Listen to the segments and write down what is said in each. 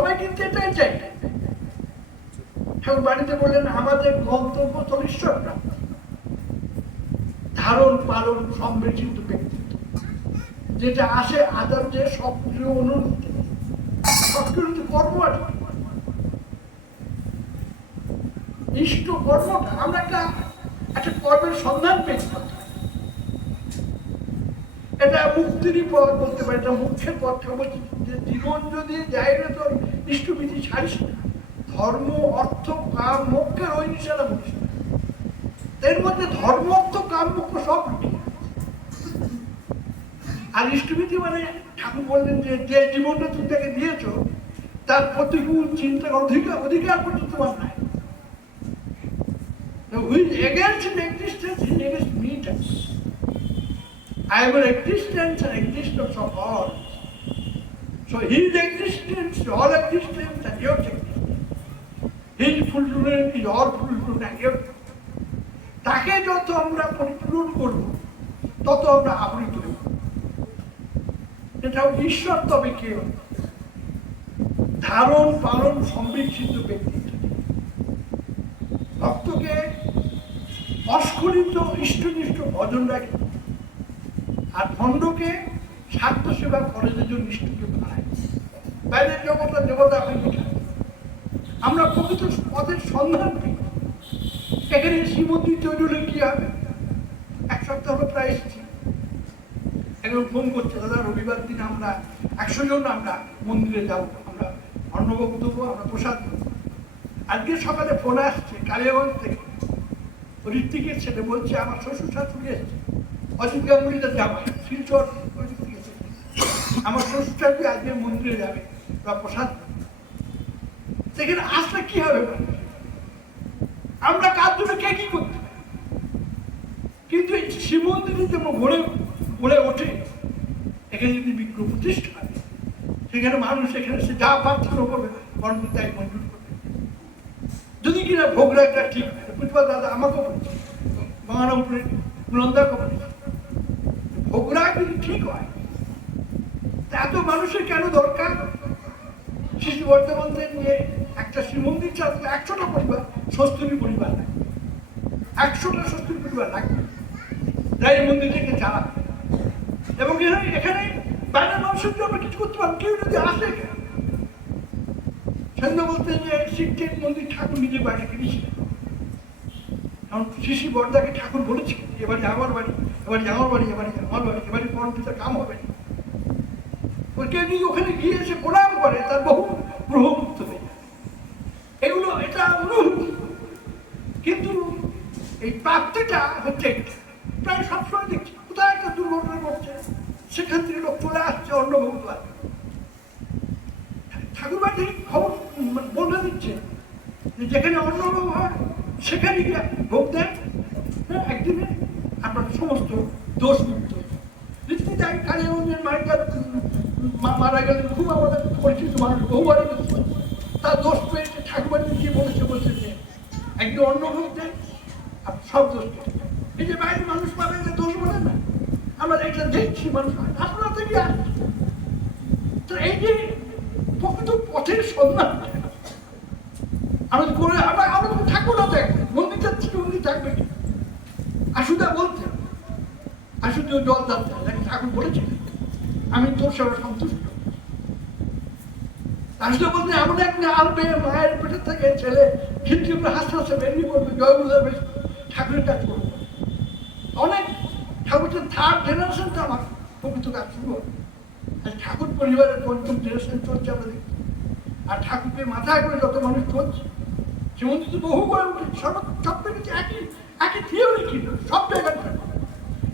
সবাই কিন্তু এটাই চাই। ঠাকুর বাড়িতে বললেন আমাদের গন্তব্য তো ঈশ্বর প্রাপ্ত, ধারণ পালন সম্মিলিত ব্যক্তিত্ব, যেটা আসে আদর্শে সক্রিয় অনুরূপ সক্রিয় কর্ম আছে। ইষ্ট কর্মটা আমরা একটা কর্মের সন্ধান পেয়েছি। এটা মুক্তিরই পথ বলতে পারি, এটা মুখ্যের পথ। যে জীবন যদি যাই না তোর ইষ্টবিধি ছাড়িস না, ধর্ম অর্থ কাম মোক্ষের ওই নিশানা বলিস না। এর মধ্যে ধর্ম অর্থ কাম মোক্ষ সব আর ইষ্টবিধি মানে ঠাকুর বললেন যে যে জীবনটা তুমি তাকে দিয়েছ তার প্রতিকূল চিন্তার অধিকার পর্যন্ত তোমার নাই। Who is against the existence is against me. I am an existence and existence of all. So his existence is all existence and your existence. His fulfillment is all fulfillment and your. তাকে যত আমরা পরিপূরণ করব তত আমরা আবৃত হব। এটাও ঈশ্বর তবে কেউ ধারণ পালন সম্মিলিত ব্যক্তি। ভক্তকে অস্খলিত ইষ্টনিষ্ঠ ভজন রাখে আর খণ্ডকে স্বার্থ সেবা করে যে নিষ্ঠকে বানায়। বাইরের জগৎ দেবতা হয়ে আমরা প্রকৃত পথের সন্ধান পাই। এখানে শ্রীমন্দির তৈরি হলে কি হবে? এক সপ্তাহ হলো প্রায় এসেছি, একজন ফোন করছে দাদা রবিবার দিন আমরা 100 জন আমরা মন্দিরে যাবো, আমরা অন্নভোগ দেবো, আমরা প্রসাদ দেবো। আজকে সকালে ফোন আসছে কালিয়াগঞ্জ থেকে, ঋত্বিকের ছেলে বলছে আমার শ্বশুর শাশুড়ি এসছে, অজিত গাঙ্গুলিটা জামাই শিলচর আমার শ্বশুর শাশুড়ি আজকে মন্দিরে যাবে বা প্রসাদ। সেখানে আসলে কি হবে? আমরা কার জন্য কে কি করতে পারি? কিন্তু এই শ্রীমন্দিরে যেমন গড়ে ওঠে, এখানে যদি বিগ্রহ প্রতিষ্ঠা হয় সেখানে মানুষ এখানে সে যা প্রার্থনা করবে বরং তাই মঞ্জুর করবে। যদি কিনা ভোগরাগটা ঠিক হয়, বুঝবা দাদা আমাকেও বলছে, গঙ্গারামপুরের নন্দাকে বলছে, ভোগরাগ যদি ঠিক হয় এত মানুষের কেন দরকার? শিশু বর্ধমানদের নিয়ে একটা শ্রীমন্দির চালাতে 100টা পরিবার স্বস্তিনী পরিবার লাগে, 100টা স্বস্তিনী পরিবার লাগবে যাই মন্দিরটাকে চালাবে। এবং এখানে বাইরের মানুষের জন্য কিছু করতে পারবে, কেউ যদি আসে কেন সন্ধ্যা বলতে যে শিবচেত মন্দির ঠাকুর নিজের বাড়ি কিনেছিলেন, কারণ শিশি বর্দাকে ঠাকুর বলেছে এবারে আমার বাড়ি, এবারে আমার বাড়ি, এবারে আমার বাড়ি, এবারে পরম পিতার কাম হবে না। কেউ যদি ওখানে গিয়ে এসে প্রণাম করে তার বহু গ্রহমুক্ত হয়ে যায়। এগুলো এটা অনুভূতি, কিন্তু এই প্রাপ্তিটা হচ্ছে প্রায় সবসময় দেখছি কোথায় একটা দুর্ঘটনা ঘটছে, সেখান থেকে লোক চলে আসছে অন্য ভোগ। ঠাকুর বাড়ি খবর বলে দিচ্ছে যে যেখানে অন্য ভোগ হয় সেখানে গিয়ে ভোগ দেন, একদিনে আপনার সমস্ত দোষ মুক্ত। তাই কালিয়াগঞ্জের মাইকার মারা গেলেন, খুব আমাদের পরিচিত মানুষ, বহুবারই তার দোষ পেয়েছে। ঠাকুর বাড়ি গিয়ে বলছে যে একদিন অন্য ভোগ দেন আর সব দোষ পেয়ে। এই যে বাইরের মানুষ মারা গেলে দোষ বলে না, আমরা এটা দেখছি মানুষ আপনার থেকে আসছে। তো এই যে প্রকৃত পথের সন্ধান আমি করে আমরা তো থাকবো না, দেখ মন্দিরটা মন্দির থাকবে কি? আশুদা বলতে আশুদেও জল দাঁড়তে ঠাকুর বলেছে আমি তোর সেবা সন্তুষ্ট। আশুদা বলতে আমরা এক আলবে মায়ের পেটের থেকে ছেলে খিটকি করে হাসতে হাসতে বেরিয়ে পড়বে, জয় বুঝাবে, ঠাকুরের কাজ করবো। অনেক ঠাকুর থার্ড জেনারেশনটা আমার প্রকৃত কাজ শুরু হবে। ঠাকুর পরিবারের 5ম জেনারেশন চলছে আমরা দেখি। আর ঠাকুরকে মাথায় করে যত মানুষ চলছে সেমন তো বহু করে সব কিছু একই থিওরি ছিল সব জায়গায়।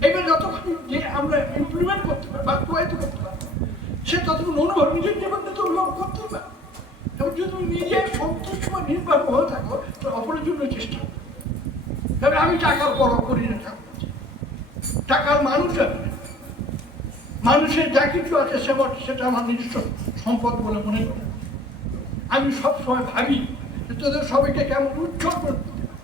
এবার যতক্ষণ যে আমরা ইমপ্লিমেন্ট করতে পারি, বাস্তবায়িত করতে পারি, সে ততক্ষণ অনুভব নিজের জীবনটা তো অনুভব করতে পারে। এবং যদি তুমি নিজে সন্তুষ্ট বা নির্ভর হয়ে থাকো তো অপরের জন্য চেষ্টা করো। তবে আমি টাকার পরখ করি না, ঠাকুর টাকার মানুষ আছে, মানুষের যা কিছু আছে সেটা আমার নিজস্ব সম্পদ বলে মনে করি। আমি সবসময় ভাবি যে তোদের সবাইকে কেমন উজ্জ্বল করে দিতে পারে।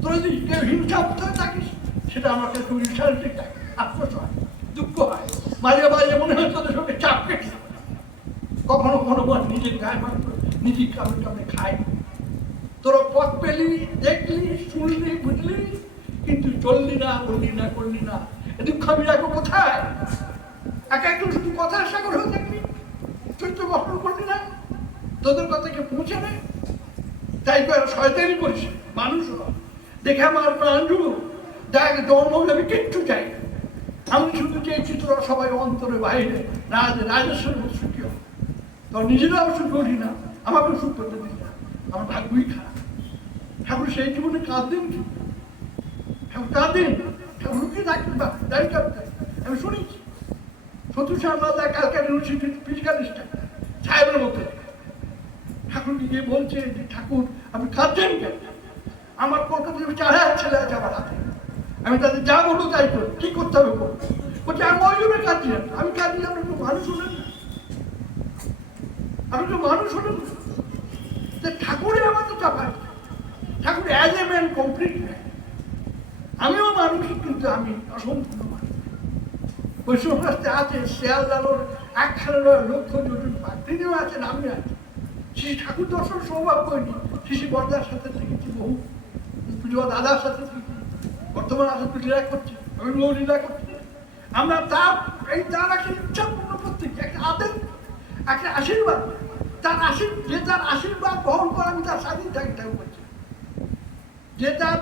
তোরা যদি কেউ হিংসাপ্ত হয়ে থাকিস সেটা আমাকে খুব ইনসাল্টিং লাগে, আফসোস হয়, দুঃখ হয়, মাঝে মাঝে মনে হয় তোদের সঙ্গে চাপ কেটে কখনো কোনো বার নিজের গায়ে মাত্র নিজের কামড়ে খাই। তোরা পথ পেলি, দেখলি, শুনলি, বুঝলি, কিন্তু চললি না, বললি না, করলি না। দুঃখ আমি রাখবো কোথায়? এক একজন শুধু কথা আশা করে থাকবি, চরিত্র গঠন করলি না, তোদের কথাকে পৌঁছে নেয়। তাই করে শয়তানি করিস, মানুষ দেখে আমার প্রাণ যুব দেখ জন্ম আমি কিচ্ছু চাই না। আমি শুধু চেয়েছি তোরা সবাই অন্তরে বাইরে রাজস্বের সুখী হয়। তোর নিজেরাও সুখ করি না, আমাকেও সুখ করতে দিস না। আমার ভাগ্যই খারাপ। ঠাকুর সেই জীবনে কাঁদতেন কি? ঠাকুর কাঁদেন, ঠাকুর কি থাকতেন বা দায়ী কাঁদতেন। আমি শুনেছি শত্রু শর্মা ক্যালকাটা ইউনিভার্সিটির ফিজিক্যালিস্ট সাহেবের মতো ঠাকুরকে গিয়ে বলছে যে ঠাকুর আপনি কাঁদছেন কেন? আমার কলকাতায় 4,000 ছেলে আছে আমার হাতে, আমি তাদের যা বলবো তাই করি, কি করতে হবে বলবো। বলছে আমি ওই জন্য কাঁদছি না, আমি কাঁদছি আপনি একটু মানুষ হলেন না, আপনি তো মানুষ হলেন না। ঠাকুরের আমাদের চাপায়, ঠাকুর as a man complete man. আমিও মানুষ, কিন্তু আমি অসম্পূর্ণ মানুষ। বৈষ্ণব রাস্তায় আছে শেয়ালদানোর 1,00,000 যোজন পাক, তিনিও আছেন, আমি আছি। শ্রী ঠাকুর দর্শন সৌভাগ্য হয়নি, শ্রী বর্দার সাথে থেকেছি, বহু পুজো দাদার সাথে থেকেছি, বর্তমান আসে লীলা করছি, আমি বহু লীলা করছি। আমরা তার একটা ইচ্ছা পূর্ণ করতে, একটা আদেশ, একটা আশীর্বাদ, তার আশীর্বাদ বহন করে আমি তার সাথে থাকি। ঠাকুর করছি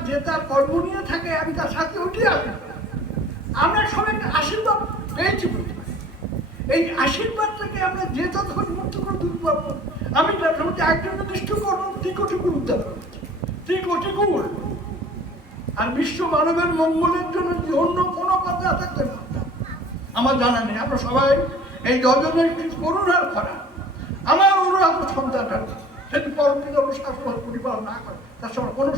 যে তার কর্ম নিয়ে থাকে, আমি তার সাথে উঠে আসি। আমরা সবাই একটা আশীর্বাদ পেয়েছি বলতে পারি। এই আশীর্বাদটাকে আমরা যে ততক্ষণ মুক্ত করে তুলতে পারবো। আমি একজন নিষ্ঠ করবো ত্রিকোটিকুল উদ্ধার করছি, ত্রিকোটিকুল। আর বিশ্ব মানবের মঙ্গলের জন্য অন্য কোনো কথা থাকতে না আমার জানা নেই। আমরা সবাই এই 10 জনের করুণার করা আমার অনুরাগ সন্তানটা সেটি পরবর্তী শাসন পরিপালন না করে, তার সঙ্গে কোনো